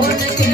કોણ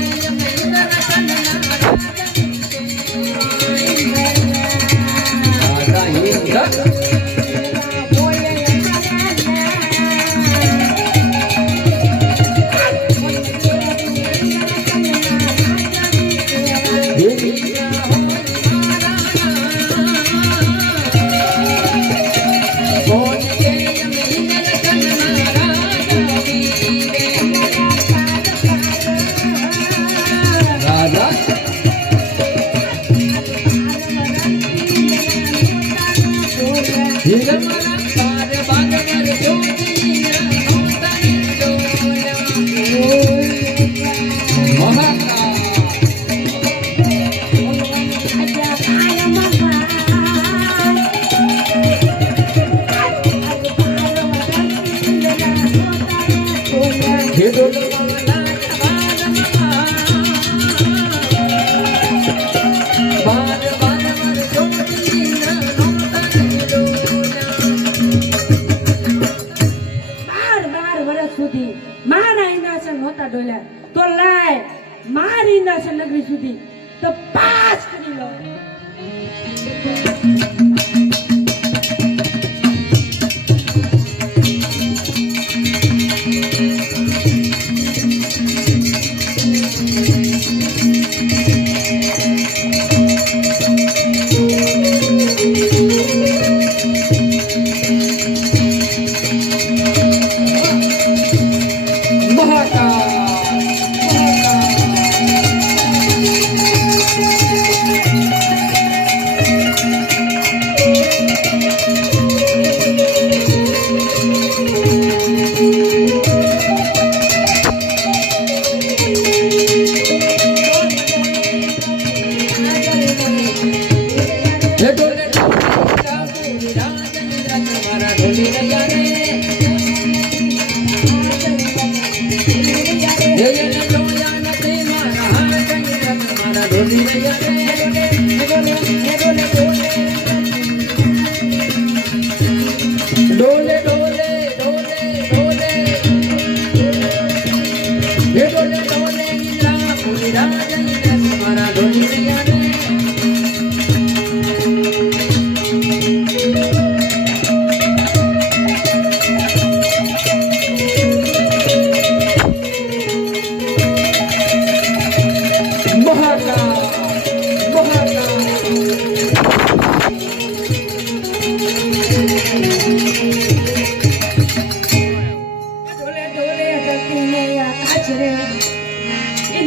Yeah.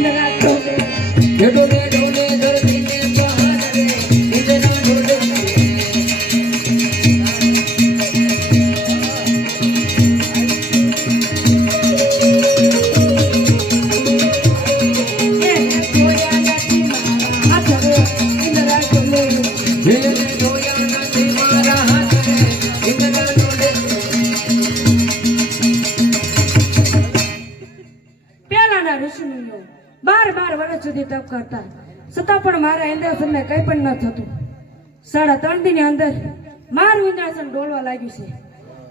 ઇન્દ્રા કરતા છતાં પણ મારા ઇન્દ્રાસનને કંઈ પણ ન થતું. સાડા ત્રણ દિનની અંદર મારું ઇન્દ્રાસન ડોલવા લાગ્યું છે.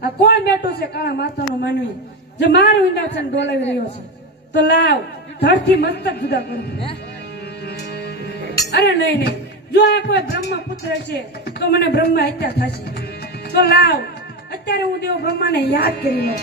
આ કોણ બેઠો છે કાળા માથાનો માનવી? જે મારું ઇન્દ્રાસન ડોલાવી રહ્યો છે. તો લાવ, ધરથી મસ્તક જુદા કરું. અરે નહીં નહીં. જો આ કોઈ બ્રહ્મ પુત્ર છે, તો મને બ્રહ્મ હત્યા થશે. તો લાવ, અત્યારે હું દેવ બ્રહ્માને યાદ કરી લઉં.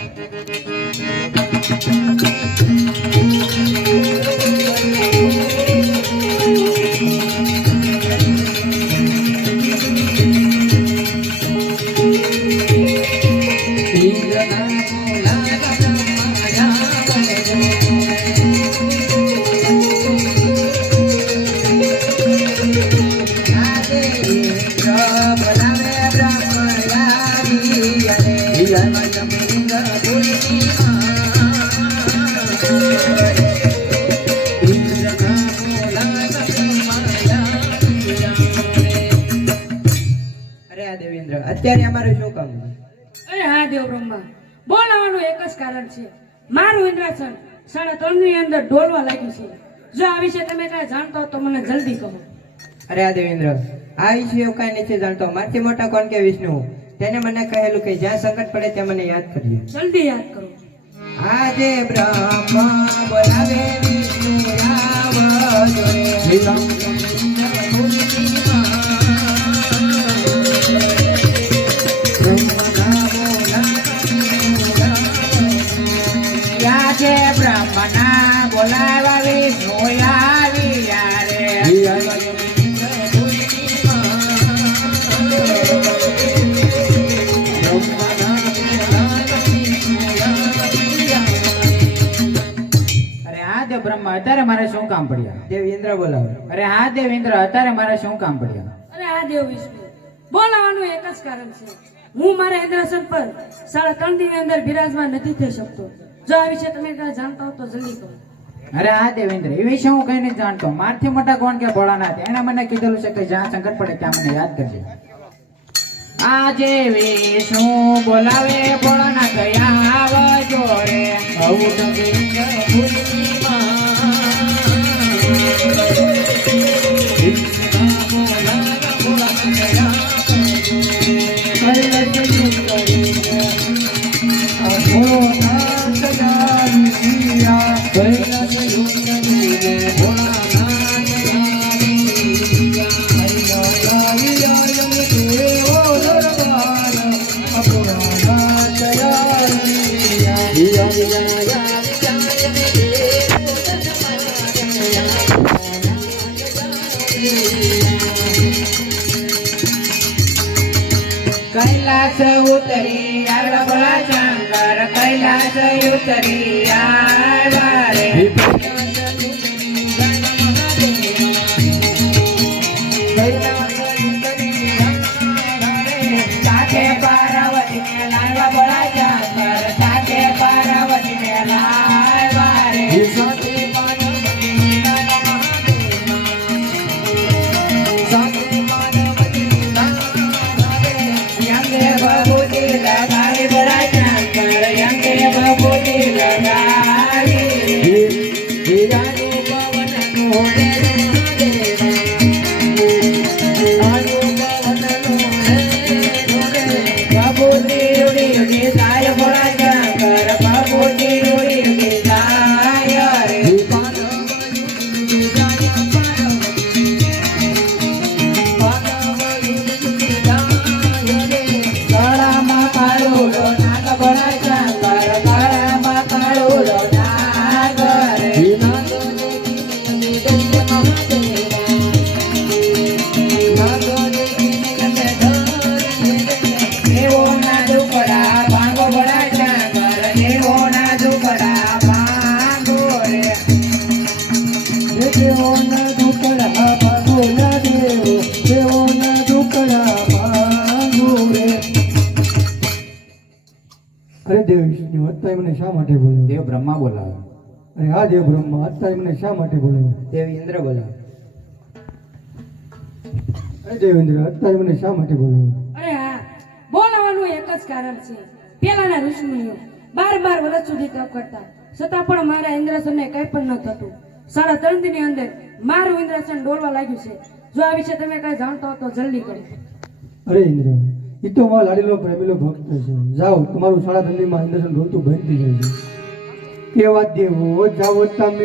અત્યારે અમારું શું કામ અરે હા દેવ બ્રહ્મા બોલાવાનું એક જ કારણ છે. મારું ઇન્દ્રાસન સાડા ત્રણની અંદર ડોલવા લાગ્યું છે. જો આ વિશે તમે કાંઈ જાણતા હો તો મને જલ્દી કહો. અરે આ દેવેન્દ્ર આ વિશે એવું કાંઈ નથી જાણતો. મારથી મોટા કોણ કે વિષ્ણુ? તેને મને કહેલું કે જ્યાં સંકટ પડે ત્યાં મને યાદ કરજો જલ્દી યાદ કરો. આજે બ્રહ્મા બોલાવે વિષ્ણુ છે બ્રહ્મના બોલાવા. વિષ્ણુ બ્રહ્મા અત્યારે મારે શું કામ પડ્યા? દેવ ઇન્દ્ર બોલાવે. અરે હા દેવ ઇન્દ્ર અત્યારે મારે શું કામ પડ્યા? અરે હા દેવ વિષ્ણુ. બોલાવાનું એક જ કારણ છે. હું મારા ઇન્દ્રાસન પર સાડા ત્રણ દિન અંદર બિરાજમાન નથી થઈ શકતો. જો આ વિશે તમે કાંઈ જાણતા હો તો જલ્દી કહો. અરે હા દેવેન્દ્ર એ વિશે હું કઈ નથી જાણતો. મારથી મોટા કોણ કે ભોળાનાથ એને મને કીધેલું છે કે જ્યાં સંકટ પડે ત્યાં મને યાદ કરજે. આજે વિષ્ણુ બોલાવે ભોળાનાથ આવજો રે. કૈલાસ ઉતરી कैलास उतरी आरबळा शंकर कैलास उतरी आरबारे पार्वती लाल बळाच्या વિષ્ણુ અત્યારે મને શા માટે બોલે? દેવ બ્રહ્મા બોલાવે. અરે હા દેવ બ્રહ્મા અત્યારે મને શા માટે બોલે? દેવ ઇન્દ્ર બોલાવે. અરે દેવેન્દ્ર અત્યારે મને શા માટે બોલે? અરે હા બોલાવાનું એક જ કારણ છે. પેલાના ઋષિમુનિઓ બાર બાર વર્ષ સુધી તપ કરતા. છતાં પણ મારા ઇન્દ્રાસનને કંઈ પણ ન થતું. સાડા ત્રણ દિનની અંદર મારું ઇન્દ્રાસન ડોલવા લાગ્યું છે. જો આ વિશે તમે કાંઈ જાણતા હો તો જલ્દી કરો અરે ઇન્દ્ર એ તો મારો લાડીલો પ્રેમીલો ભક્ત છે. જાઓ, તમારું સાડા ઠંડીમાં ઇન્દ્રસન ઢોલતું બંધ થઈ જાય છે. કેવા દેવો, જાઓ તમે.